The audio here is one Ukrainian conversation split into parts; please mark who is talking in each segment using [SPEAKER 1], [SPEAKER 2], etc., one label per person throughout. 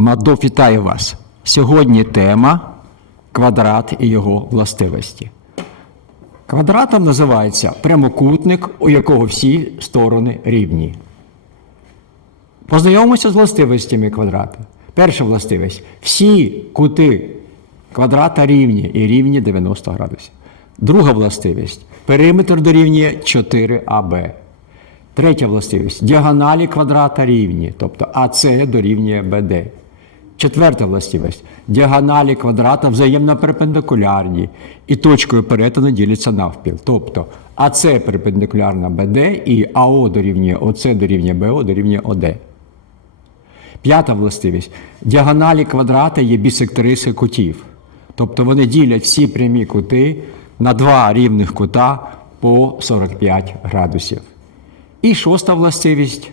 [SPEAKER 1] Мадов вітаю вас. Сьогодні тема квадрат і його властивості. Квадратом називається прямокутник, у якого всі сторони рівні. Познайомимося з властивостями квадрата. Перша властивість. Всі кути квадрата рівні і рівні 90 градусів. Друга властивість. Периметр дорівнює 4АБ. Третя властивість. Діагоналі квадрата рівні, тобто АС дорівнює БД. Четверта властивість. Діагоналі квадрата взаємно перпендикулярні і точкою перетину діляться навпіл. Тобто АС перпендикулярна БД і АО дорівнює ОС дорівнює БО дорівнює ОД. П'ята властивість. Діагоналі квадрата є бісектриси кутів. Тобто вони ділять всі прямі кути на два рівних кута по 45 градусів. І шоста властивість.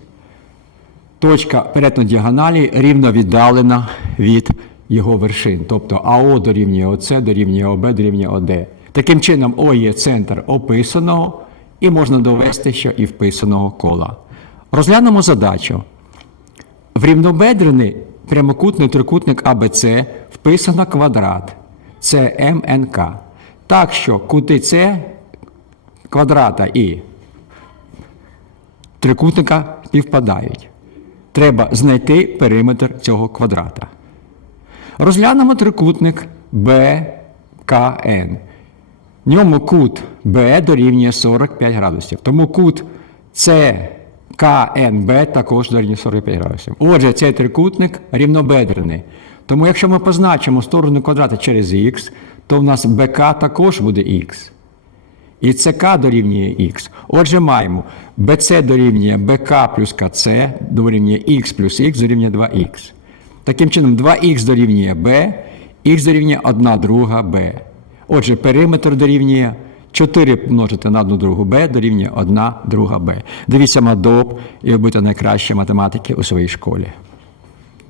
[SPEAKER 1] Точка перетину діагоналі рівно віддалена від його вершин. Тобто АО дорівнює ОС, дорівнює ОБ, дорівнює ОД. Таким чином, О є центр описаного, і можна довести, що і вписаного кола. Розглянемо задачу. В рівнобедрений прямокутний трикутник АБЦ вписано квадрат ЦМНК. Так що кути С квадрата і трикутника співпадають. Треба знайти периметр цього квадрата. Розглянемо трикутник БКН. В ньому кут Б дорівнює 45 градусів. Тому кут ЦКНБ також дорівнює 45 градусів. Отже, цей трикутник рівнобедрений. Тому якщо ми позначимо сторону квадрата через х, то в нас БК також буде х. І ЦК дорівнює х. Отже, маємо BC дорівнює БК плюс КЦ дорівнює х плюс х дорівнює 2х. Таким чином, 2х дорівнює b, х дорівнює 1 друга b. Отже, периметр дорівнює 4 помножити на 1 другу b дорівнює 1 друга b. Дивіться мадоп і ви будете найкращі математики у своїй школі.